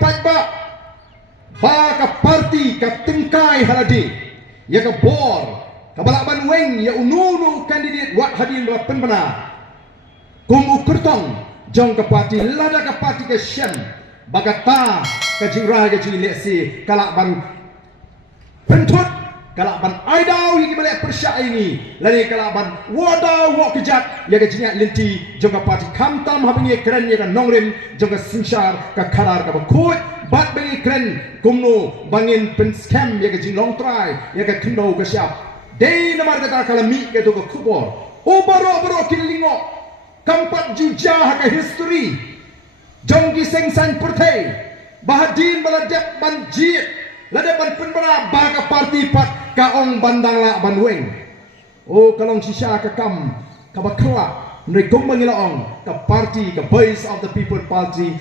Pajba ba ka parti ka tingkai haladi ya ka bor ka balaban weng ya ununu kandidat wat hadin ba penbana kumu kertong jong ka parti lada ka parti ka shem bagata ka jingra ka jing lesi kalak ban pentut kalak ban aidau yang balik persya ini lari kalak ban wadau wak kejat ya ka jingat linti jong ka parti kamtam habingi keren ya ka nongrim jong ka singsar ka karar ka bakut bat bagi keren kumno bangin pen scam ya ka jing long try ya ka kendo ka siap dei namar kata kalami ka to ka kubor o baro kilingo kampat jujah ka history jong ki sengsan purthai bahadin baladep banjit ladep ban penbara baga parti pat ka ong bandang la ban weng o kalong sisa ka kam ka bakla Nri kong mangilaong ka party ka voice of the people party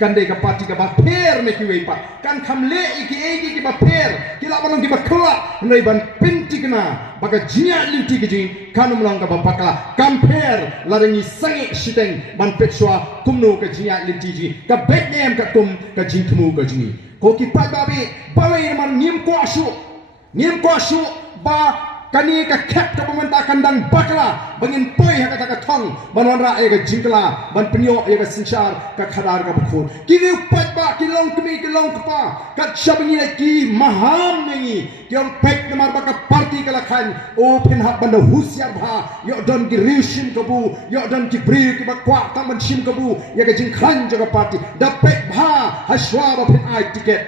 kande ka party ka baper me kiwe pa kan kamle iki ki baper kila banong ki bakla nri ban pinti kana baka jia linti ki kanum lang ka bapakla kamper larengi sangi siteng ban petswa kumno ka jia linti ji ka betnem ka kum ka jingtmu ka jini ko ki pa babi balai man nim ko asu ba kani ka kep ka pemerintah kandang bakla bangin poi ha kata thong banwan ra ka jingkla ban penyo ka sinsar ka khadar ka bukhur kini upat ba kilong kmi kilong kpa ka shabangi ki maham ngi kyong pek namar ba ka parti ka lakhan o pin ha banda husyar bha yo don ki rishim ka bu yo don ki bri ki ba kwa tam ban shim ka bu ya ka jingkhan jaga parti da pek bha hashwa ba pin ai ticket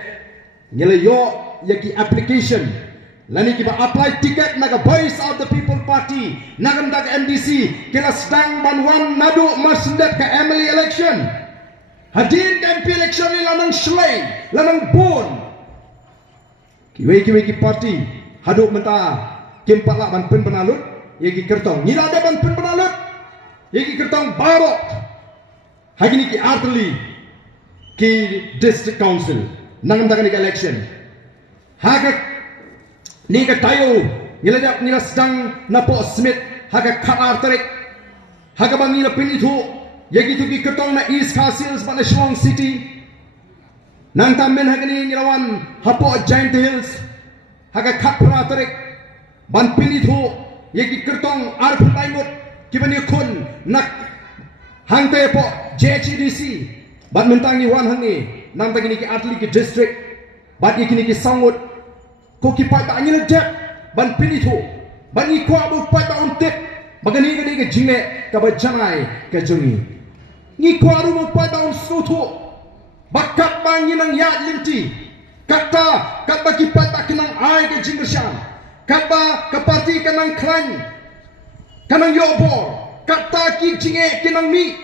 ngele yo ya ki application lani kita apply tiket naga voice of the people party nagam dak MDC kila sedang banwan nadu masndet ke Emily election hadin MP election ni lanang slay lanang bon kiwe ki party haduk menta kimpak lak ban pen penalut yeki kertong nila ada ban pen penalut yeki kertong barok hagini ki artli ki district council nagam dak election hagak ni ka tayo nila sedang napo smith haga khabar tarik haga bangi na pinithu yagi tu ki ketong na east castles ba na Shillong city nang tamen haga ni nilawan hapo giant hills haga khapra tarik ban pinithu yagi ketong arp laimut kibani kun nak hangte po JHDC ban mentangi wan hangi nang tagi ni ki atli ki district bat ikini ki sangut ko ki pai ba ngil dep ban pinithu ban ni kwa bu pai ba untek bagani ga ni jinge ka ba janai ka jungi ni kwa ru mu pai ba un sutu bakat ba nginang ya linti kata ba ki pai ba kinang ai ka jingershan kata ka parti kanang klan kanang yobor kata ki jinge kinang mi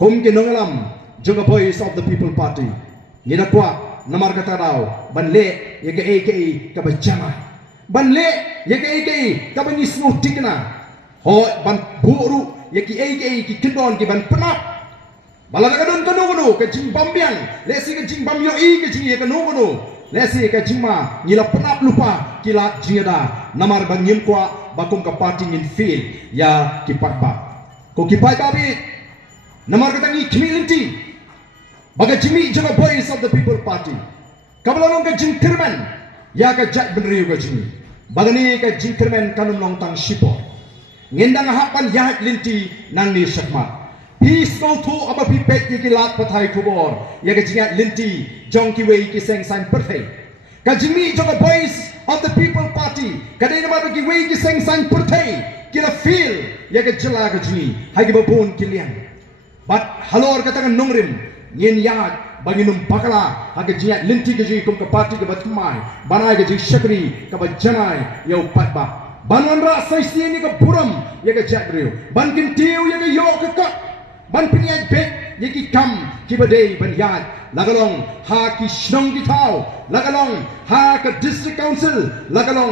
kum kinangalam junga voice of the people party ni na kwa namar kata daw banle ya ke AKA ka bajama banle ya ke AKA ka banismu tikna ho ban buru ya ke AKA ki kendon ki ban penap balada ka don kanu ka jing bambian lesi ka jing bamyo i ka jing ya kanu lesi ka jingma ngila penap lupa kila jingada namar bangin kwa bakum ka party ngin feel ya ki patba ko ki pai babi namar kata ngi kmilinti baga jimi jaga voice of the people party kabalong ka jingkerman ya ka jak benriu ka jimi bagani ka jingkerman kanum long tang shipo ngendang hapan ya linti nang ni sakma peace no thu aba pipet ki lat pathai kubor ya ka jingat linti jong ki wei ki seng san perfect ka jimi jaga voice of the people party kadai na ba ki wei ki seng san perfect kila feel ya ka jela ka jimi hagi babun kilian but halor katakan nongrim ngin yat bagi num pakala haga jiat linti ke ji kum ke parti ke batmai banai ke ji shakri ke bajanai yo patba banon ra sai ni ke buram ye ke jadriu ban kin tiu ye ke yo ke ka ban piniat bet ye ki kam ki badei ban yat lagalong ha ki shnong ki thau lagalong ha ke district council lagalong